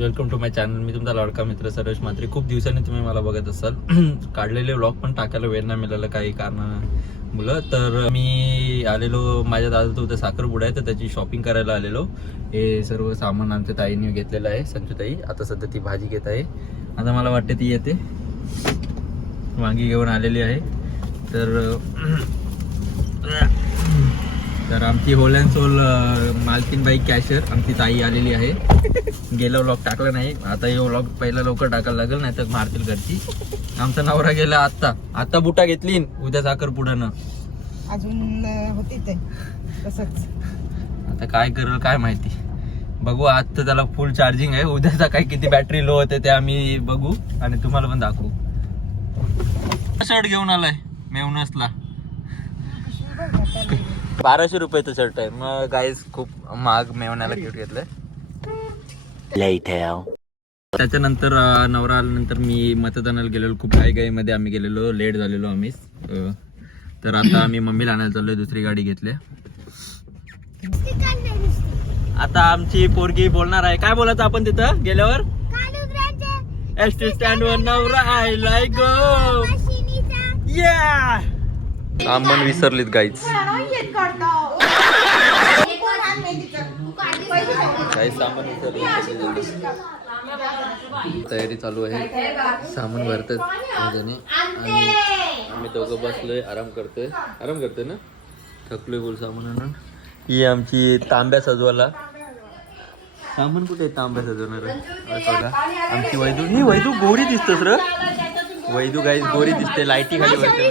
Welcome to my channel. मी तुमचा लाडका मित्र सर्वेश म्हात्रे. खूप दिवसांनी तुम्ही मला बघत असाल. काढलेले व्लॉग पण टाकायला वेळ नाही मिळाला काही कारणामुळं. तर मी आलेलो, माझ्या दादा उद्या साखरपुडा आहे तर त्याची शॉपिंग करायला आलेलो. हे सर्व सामान आमच्या ताईने घेतलेलं आहे, संजूताई. आता सध्या ती भाजी घेत आहे. आता मला वाटते ती येते, वांगी घेऊन आलेली आहे. तर आमची होल अँड सोल मालकीनबाई कॅशर आमची ताई आलेली आहे. गेला व्लॉग टाकला नाही, आता हे व्लॉग पहिला लवकर टाकायला लागेल, नाही तर मारतील घरची. आमचा नवरा गेला आता बुटा घेतली, उद्या साखरपुड्यानं अजून होती ते तसंच. आता काय करेल काय माहिती, बघू. आज तर त्याला फुल चार्जिंग आहे, उद्याचा काय किती बॅटरी लो होते ते आम्ही बघू आणि तुम्हाला पण दाखवू. शर्ट घेऊन आलाय मेवनसला, 1200 रुपयाचं शर्ट आहे. मग गाईज खूप महाग मेवण्याला गिफ्ट घेतलंय. त्याच्यानंतर नवरा आल्यानंतर मी मतदानाला गेलेलो. खूप घाईमध्ये आम्ही गेलेलो, लेट झालेलो आम्ही. तर आता आम्ही मम्मीला आणायला चाललोय, दुसरी गाडी घेतली. आता आमची पोरगी बोलणार आहे. काय बोलायचं आपण तिथं गेल्यावर? एस टी स्टँड वर नवरा आलाय गो. सामान विसरलीत गाईच, काही सामान विसरली. तयारी चालू आहे, सामान भरतात आणि आम्ही दोघं बसलोय, आराम करतोय ना, थकलोय बोल सामान आणून. ही आमची तांब्या सजवायला सामान कुठे आहे? तांब्या सजवणार आमची वैदू. ही वैदू गोरी दिसतोस र, वैदू गाईज गोरी दिसते, लाईटी खाली बसते.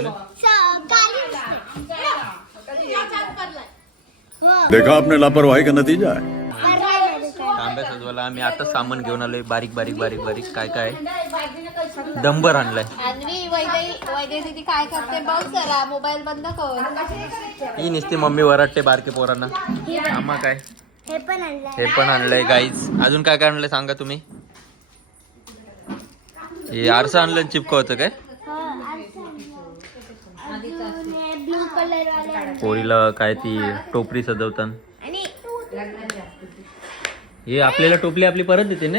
देखा आपने लापरवाही का नतीजा है. तांब्या सजवायला आम्ही आता सामान घेऊन आलोय, बारीक काय डंबर आणलाय. काय करते बघ जरा, मोबाईल बंद कर. ही नुसती मम्मी वरटते बारके पोरांना. आम्हा काय हे पण आणलंय गाईज. अजून काय आणलंय सांगा तुम्ही? हे आरसा आणलं चिपकवतं काय? पोरीला काय ती टोपरी सजवतात. हे आपल्याला टोपली आपली परत देते ना,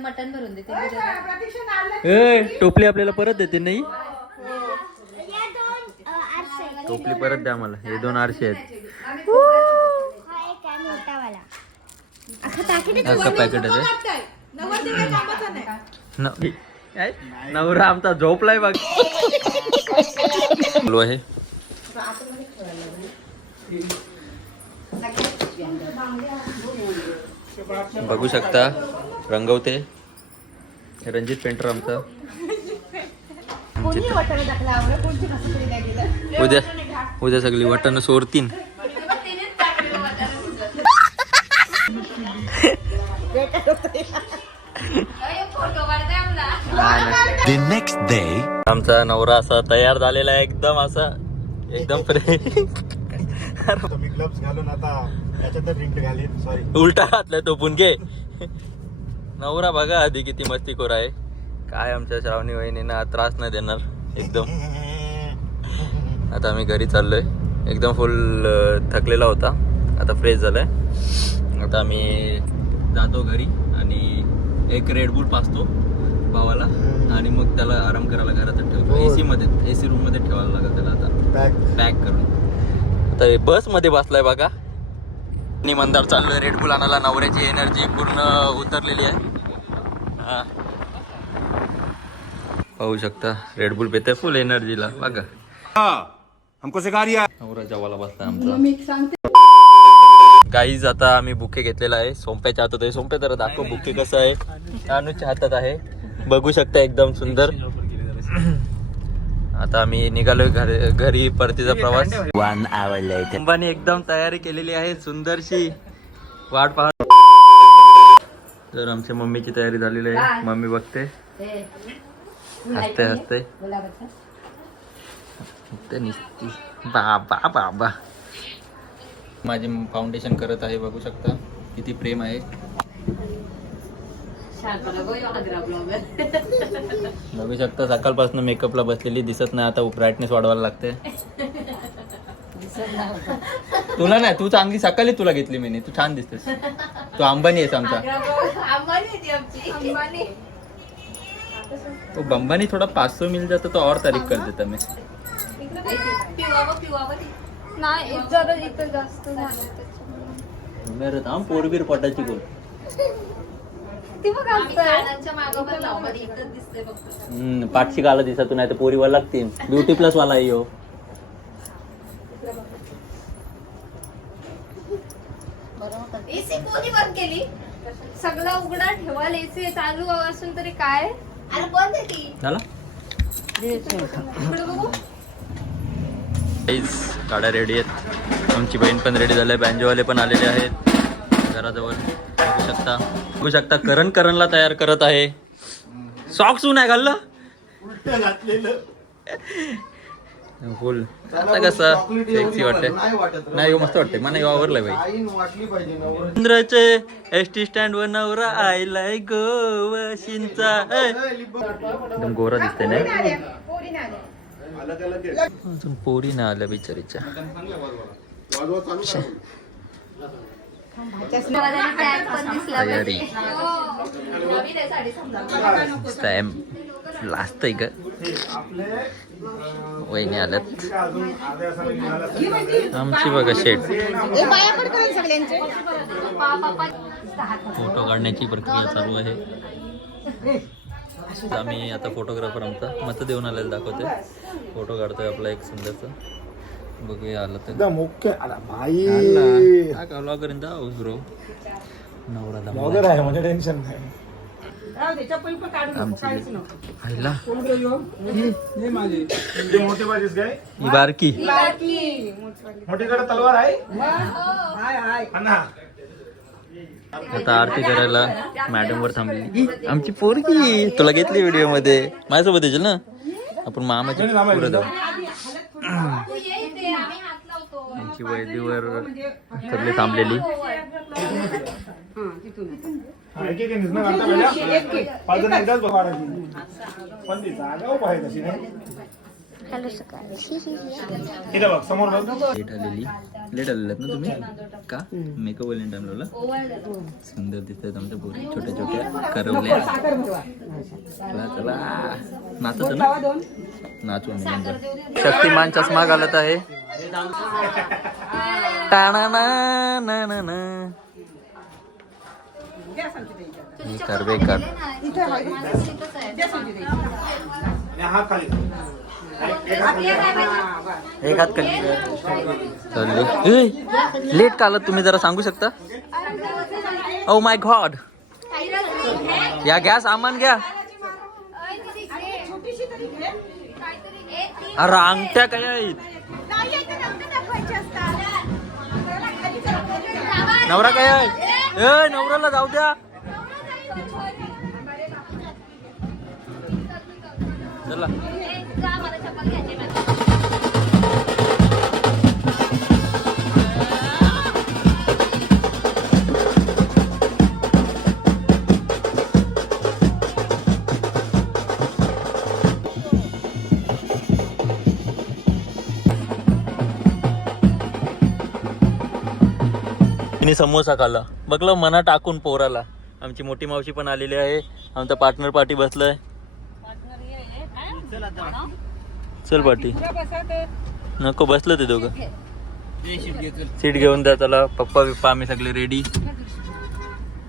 मटन भरून देते. टोपली आपल्याला परत देते नाही? टोपली परत द्या मला. हे 2 आरसे आहेत. पॅकेट आहे. नवरा आमचा झोपलाय बघ. आहे बघू शकता, रंगवते रणजित पेंटर आमचा. उद्या सगळी वाटाणं सोडतीन. The next day. आमचा नवरा असा तयार झालेला आहे, एकदम मी ग्लव्स घालून आता याच्यात रिंग घालीन. सॉरी, उलटा घातलाय तो पुनगे. नवरा बघा आधी किती मस्तीखोर आहे. काय आमच्या श्रावणी वहिनींना त्रास नाही देणार एकदम. आता आम्ही घरी चाललोय, एकदम फुल थकलेला होता, आता फ्रेश झालाय. आता आम्ही जातो घरी आणि एक रेडबुल पाचतो भावाला आणि मग त्याला आराम करायला घरात ठेवतो. एसी रूम मध्ये ठेवायला लागेल त्याला आता पॅक करून. आता बस मध्ये बसलाय बघा. आणि मंदार चाललोय रेडबुल आणायला. नवऱ्याची एनर्जी पूर्ण उतरलेली आहे. पाहू शकता रेडबुल पेते फुल एनर्जीला बघा. हमको सिखा रिया. नवरा जेवायला बसला आमचा. गाईज आता आम्ही बुके घेतलेला आहे, सोंप्याच्या हातात आहे. सोंप्या तर दाखव बुके कसं आहे. अनुच्या हातात आहे, बघू शकता एकदम सुंदर. आता आम्ही निघालोय घरी परतीचा प्रवास. 1 hour later. अंबानी एकदम तयारी केलेली आहे, सुंदरशी वाट पाहत. तर आमच्या मम्मीची तयारी झालेली आहे. मम्मी बघते, हसते निसती. बाबा माझे फाउंडेशन करत आहे, बघू शकता किती प्रेम आहे. बघू शकता सकाळपासून मेकअपला बसलेली दिसत नाही. आता ब्राईटनेस वाढवायला लागते. तुला नाही, तू चांगली सकाळी तुला घेतली मी, तू छान दिसतेस. तो अंबानी आहे आमचा. तो बंबानी थोड़ा 500 मिल जाता तो और तारीफ कर देता मैं. नाही जरा इथं जास्त झालं मेरे थांब पोरबीर पोटाची गोल. ती बघ कानांच्या मागं पण लावलं एकच दिसते फक्त. पाठची गाला दिसत नाही तर पोरीवर लागतील. ब्युटी प्लस वाला आहे ह्यो. एसी कोणी बंद केली? सगळं उघडा ठेवाल एसी चालू असून तरी काय? अरे बंद आहे ती. झाला इकडे बघू. गाड्या रेडी आहेत. आमची बहीण पण रेडी झाली आहे. बँजोवाले पण आलेले आहेत घराजवळ. बघू शकता करणला तयार करत आहे. सॉक्स नाही घाललं उलट घातलेलं. फुल. आता कसं सेक्सी वाटते. नाही मस्त वाटते. मला आवडलंय बाई. वाटली पाहिजे चंद्राचे एसटी स्टँड वर नवरा आयलाय गोवशींचा. एकदम गोरा दिसते नाही. अजून पोरी ना आल्या बिचारीच्या. तयारी लास्ट आहे का. वहिनी आल्यात आमची बघा शेट. फोटो काढण्याची प्रक्रिया चालू आहे. आम्ही आता फोटोग्राफर आमचा मत देऊन आलेला दाखवतोय. फोटो काढतोय आपला एक सुंदरचा. बघूया आलं तर मुख्य भाई ब्लॉगर ब्रो. नवरा ब्लॉगर आहे म्हणजे टेन्शन नाही. आईला मोठी बाजीस काय ही बारकी मोठीकडे तलवार आहे. आता आरती करायला मॅडम वर थांबली आमची पोरगी. तुला घेतली व्हिडिओ मध्ये माझ्यासोबत येशील ना. आपण मामाची पुढे जाऊ. आमची वैदीवर सगळी थांबलेली. समोर लेट आलेली. लेट आलेलात ना तुम्ही का. मेकअप वाले टाइम लावला. सुंदर दिसतात आमच्या पोरी. छोट्या छोट्या करवल्या. चला चला नाचत ना. नाचू. शक्तिमान चष्मा घालत आहे. टाणा ना ना ना. कर बेकार. एक हात खाली. लेट का आलात तुम्ही जरा सांगू शकता. Oh my God. या घ्या सामान घ्या. अरे अंगठ्या काय आहेत. नवरा काय आहे. नवऱ्याला जाऊ द्या. चला तिने समोसा खाल्ला. बघलं मना टाकून पोराला. आमची मोठी मावशी पण आलेली आहे. आमचा पार्टनर पार्टी बसलाय. चल पार्टी नको. बसलं ते दोघं. सीट घेऊन द्या त्याला. पप्पा बिप्पा आम्ही सगळे रेडी.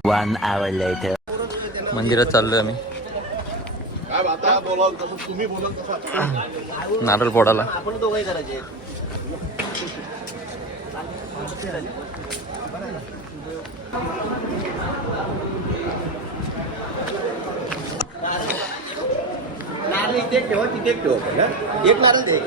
1 hour later. मंदिरात चाललोय आम्ही नारळ फोडायला. इथे ठेवा तिथे ठेवा. एक नारळ दे.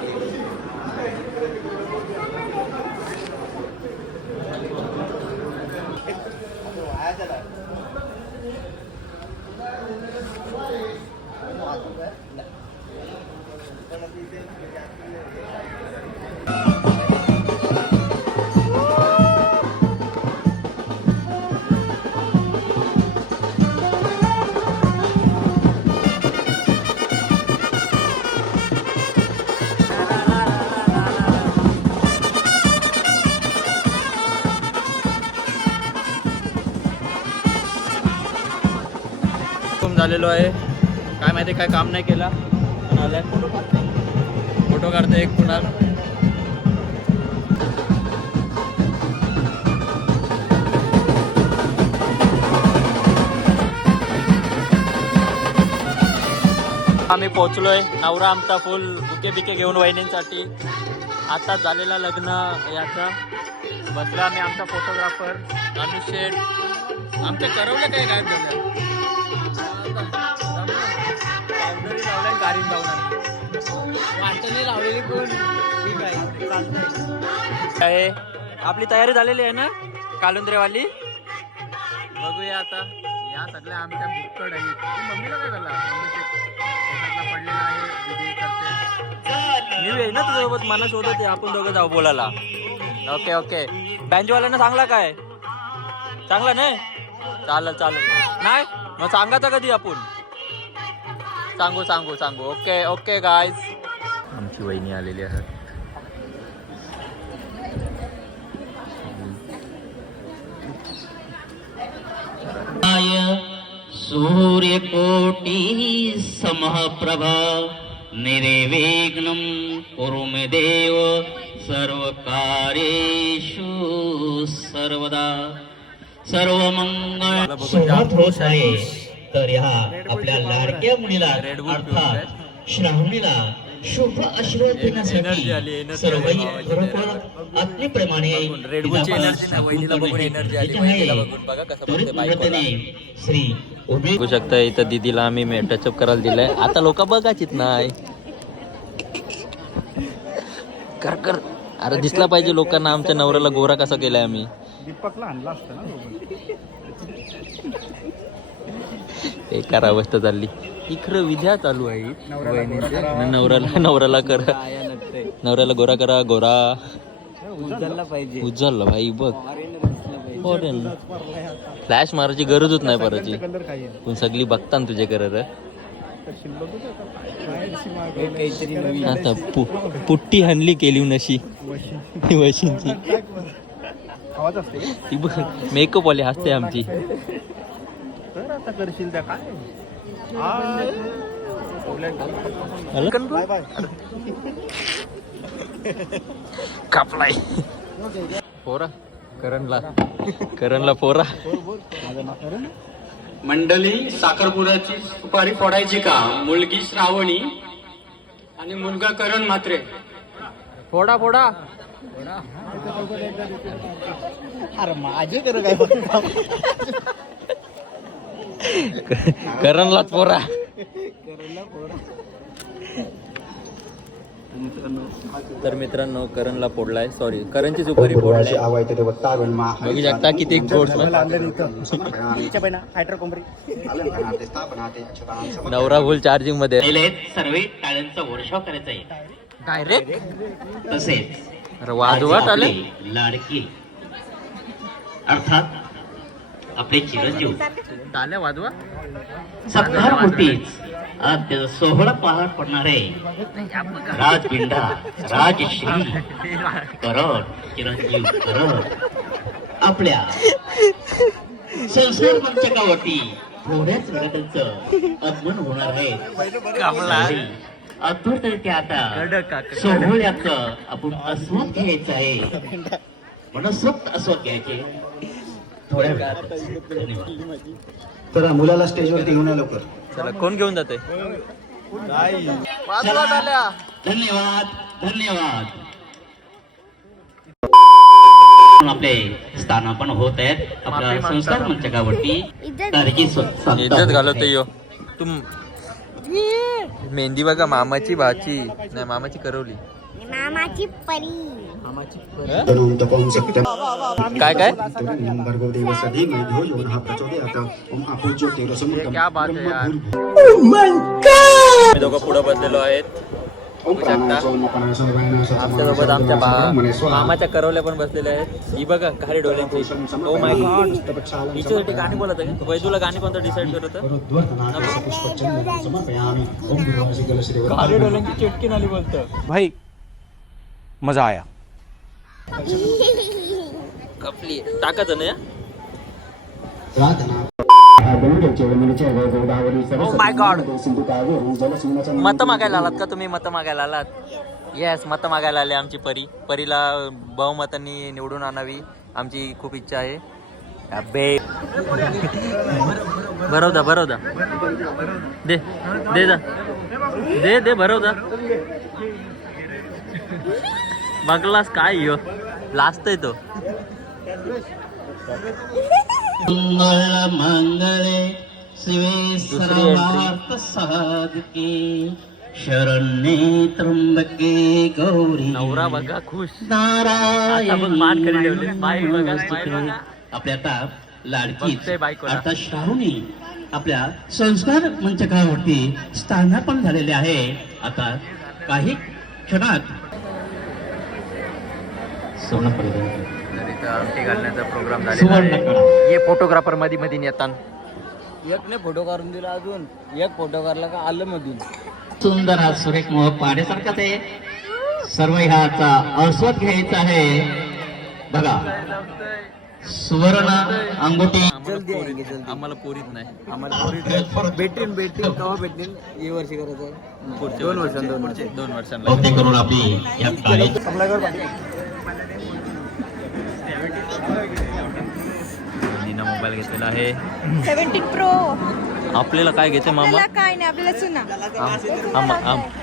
हुकूम झालेलो आहे. काय माहिती काय काम नाही केला पण आलाय फोटो काढतो एक कुणाल. आम्ही पोहोचलोय. नवरा आमचा फुल बुके बिके घेऊन वहिनींसाठी. आताच झालेला लग्न याचा बसला आम्ही. आमचा फोटोग्राफर अनुष शेठ. आमच्या करवलं काय गायब झालं. पावडरी लावलाय गाडीत लावणार वाटणे लावलेली कोण ठीक आहे चालतंय. आपली तयारी झालेली आहे ना कालुंद्रेवाली. बघूया आता. या सगळ्या आमच्या बुक्कड आहेत. मम्मीला काय झालं पडलेला आहे दीदी करते. मी येईल ना तुझ्यासोबत. मला शोधत आहे आपण दोघं जाऊ बोलायला. Okay okay. बँजवाल्यांना चांगला काय चांगला नाही चालेल नाही मग सांगायचं कधी आपण. सांगू ओके ओके गाईज. आमची वहिनी आलेली आहे. सूर्यकोटि समप्रभा निर्विघ्नं कुरु मे देव सर्वकार्येषु सर्वदा. सर्वमंगल सुखद होत आहे. तर ह्या आपल्या लाडक्या मुलीला अर्थात श्रावणीला शुभ आशीर्वाद देण्यासाठी सर्वही खरोखर आत्मीप्रमाणे श्री बघू शकता इथं दीदीला आम्ही टचअप करायला दिलाय. आता लोक बघायचीत नाही. कर अरे दिसला पाहिजे लोकांना आमच्या नवऱ्याला गोरा कसा केलाय आम्ही. दीपकला आणला असतं ना. बेकार अवस्था चालली. इकडं विद्या चालू आहे नवऱ्याला करा. नवऱ्याला गोरा करा. गोरा उजळला भाई बघ. फ्लॅश मारायची गरजच नाही परत. पण सगळी बघता ना तुझे करत. आता पुट्टी हाणली केली नशी वशींची. ती बघ मेकअप वाली हसते आमची. आता करशील त्या काय कापलाय पोरा. करणला पोरा. मंडळी साखरपुड्याची सुपारी फोडायची का? मुलगी श्रावणी आणि मुलगा करण मात्रे. फोडा अरे माझे कर काय करणलाच पोरा. तर मित्रांनो करणला फोडलाय. सॉरी करणची सुपारी फोडलाय. बघू शकता किती गोड. नवरा फुल चार्जिंग मध्ये. सर्व टाळ्यांचा वर्षाव करायचा आहे डायरेक्ट. तसेच अरे वाजवाट आले. लाडकी अर्थात आपले चिरंजीव टाल्या वाजवा. सत्कार होतीच त्याचा सोहळा पार पडणार आहे. राजबिंडा राजश्री करण चिरंजीव करण आपल्या संसार मंचकावरती थोड्याच वेळात त्यांचं आगमन होणार आहे. अद्भुतरित्या आता सोहळ्याचं आपण आस्वाद घ्यायचं आहे. मनसोक्त आस्वाद घ्यायचे थोड्या वेळात. धन्यवाद. तर मुलाला स्टेजवरती घेऊन या लवकर. चला कोण घेऊन जाते. धन्यवाद धन्यवाद. आपले स्थानापन्न होत आहेत आपल्या संस्कार मंचकावरती. इज्जत घालवते यो. तुम मेहंदी बघा मामाची भाची नाही मामाची करवली. मामाची परी. काय क्या बात आहे यार. दोघं पुढे बसलेलो आहेत. आमच्यासोबत आमच्या मामाच्या करवल्या पण बसलेल्या आहेत. ही बघा खाली डोळ्यांची. Oh my God. हिच्यासाठी गाणी बोलत आहे. वैदूला गाणी कोणतं डिसाईड करत. खाली डोळ्यांची चिटकी नाली बोलत भाई मजा आया. कपली टाकायचं ना या. प्रार्थना बनवण्याचे वंदनेचे वैभव माय गॉड, मत मागायला आलात का तुम्ही? मत मागायला आलात? येस, मत मागायला आले आमची परीला बहुमतांनी निवडून आणावी आमची खूप इच्छा आहे. अबे भरवदा दे जा दे भरवदा. बघलास काय यो लास्ट आहे तो. मंगळ मंगळे शिवे सर्वार्थ साधके शरण्ये त्र्यंबके गौरी नवरा बघा खुश. नारायण आता बघ मान खाली ठेवली. बाई बघा, बाई बघा. आपल्या आता लाडकी बघते बायकोला. आता श्रावणी आपल्या संस्कार मंचकावरती स्थानापन्न झालेले आहे. आता काही क्षणात तर इथं आमटी घालण्याचा प्रोग्राम झालेला आहे. ये फोटोग्राफर मध्ये येतात. एक ने फोटो काढून दिला, अजून एक फोटो काढला का आलं मधून. सुंदर हा सुरेख मोह पाहण्यासारखाच आहे. सर्व ह्याचा आस्वाद घ्यायचा आहे. बघा सुवर्ण अंगुठी आम्हाला पोरीत नाही. आम्हाला भेटेन केव्हा भेटेन हे वर्षी करायचं आहे. 2 वर्षांना बहुतेक करून आपली या कार्य मोबाईल घेतलेला आहे. 17 प्रो. आपल्याला काय घेते मामा? काय नाही आपल्याला चुना.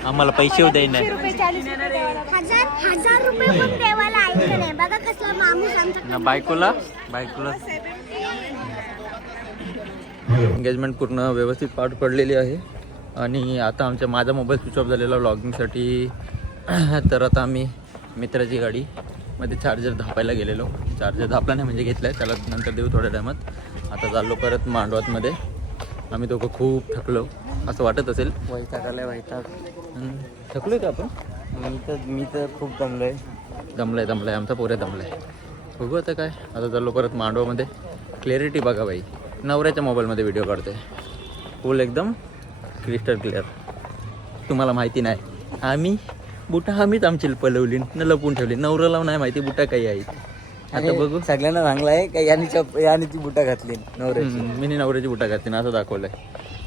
आम्हाला पैसे द्याय नाही. 1000 रुपये पण देवाला ऐकलं नाही. बघा कसला माणूस आमचा. ना बायकोला एंगेजमेंट पूर्ण व्यवस्थित पार पडलेली आहे. आणि आता माझा मोबाईल स्विच ऑफ झालेला व्लॉगिंगसाठी. तर आता आम्ही मित्राची गाडी मध्ये चार्जर धापायला गेलेलो. चार्जर धापला नाही म्हणजे घेतला आहे, त्याला नंतर देऊ थोड्या टायमात. आता चाललो परत मांडवातमध्ये. आम्ही दोघं खूप थकलो असं वाटत असेल. वैताग थकलोय का आपण? मी तर खूप दमलोय. दमलाय आमचा पोऱ्या दमलाय. बघू आता काय. आता चाललो परत मांडवामध्ये. क्लॅरिटी बघा बाई, नवऱ्याच्या मोबाईलमध्ये व्हिडिओ काढतोय. फुल एकदम क्रिस्टल क्लिअर. तुम्हाला माहिती नाही, आम्हीच आमची पलवली न लपून ठेवली. नवऱ्याला नाही माहिती बुटा काही आहेत. आता बघू. सगळ्यांना चांगलाय का यानी बुटा घातली नवऱ्याची. मी नवऱ्याची बुटा घातली ना असं दाखवलंय.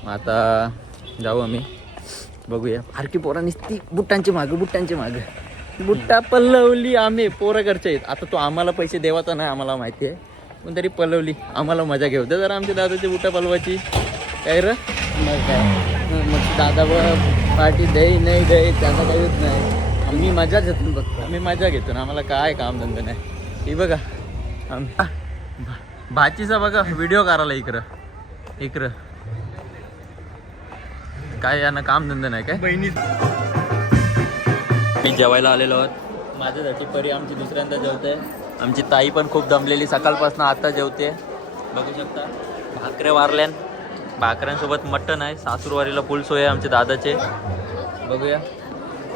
मग आता जाऊ आम्ही, बघूया. फारकी पोरा नुसती बुट्टांची मागं बुट्टा पलवली. आम्ही पोरं घरचे आहेत. आता तो आम्हाला पैसे देवाचा नाही आम्हाला माहिती आहे, पण तरी पलवली. आम्हाला मजा घेऊ दे जरा आमच्या दादाची बुटा पलवायची. काय र मग काय मग दादा पार्टी देई नाही त्यांना काही होत नाही. आम्ही मजा घेतो बघतो. आम्ही मजा घेतो ना, आम्हाला काय कामधंदा नाही. ही बघा भाचीचा बघा व्हिडिओ करायला इकडं काय यांना कामधंदा नाही काय. मी जेवायला आलेलो आहोत. माझ्यासाठी परी आमची दुसऱ्यांदा जेवते. आमची ताई पण खूप दमलेली सकाळपासून आता जेवते. बघू शकता भाकऱ्या वारल्यान. भाकऱ्यांसोबत मटण आहे. सासूरवारीला फुल सोय आहे आमच्या दादाचे. बघूया.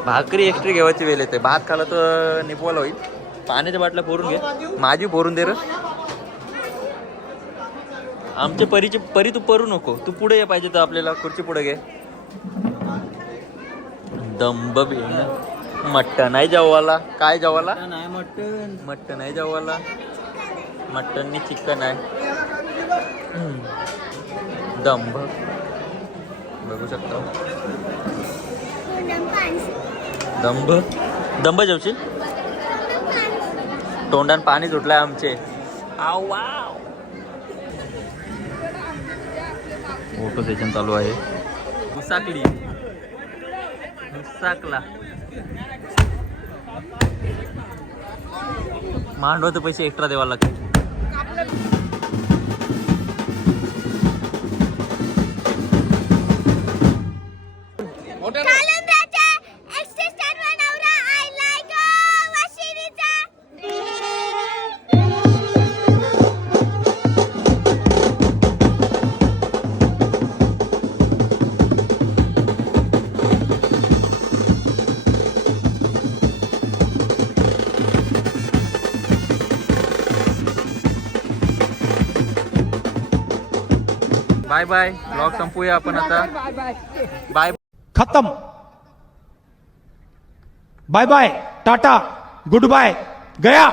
भाकरी एक्स्ट्रा घेवायची वेळ येते. भात खाला तर निपवाला होईल. पाण्याच्या बाटल्या फोरून घे. माझी फोरून दे र. आमच्या परी तू परू नको. तू पुढे ये पाहिजे तर आपल्याला खुर्ची पुढे घे. दंब बी मटण आहे जेवायला. काय जेवायला? नाही मटण आहे जेवायला. मटण नी चिकन आहे. दंब बघू शकता. दंब जेवशील? तोंडान पाणी सुटलंय आमचे. फोटो सेशन चालू आहे. घुसाकला मांडवाचे पैसे एक्स्ट्रा द्यावा लागते. Bye bye. ब्लॉग संपूया आपण आता. बाय. खत्म. Bye bye, tata, goodbye, गया.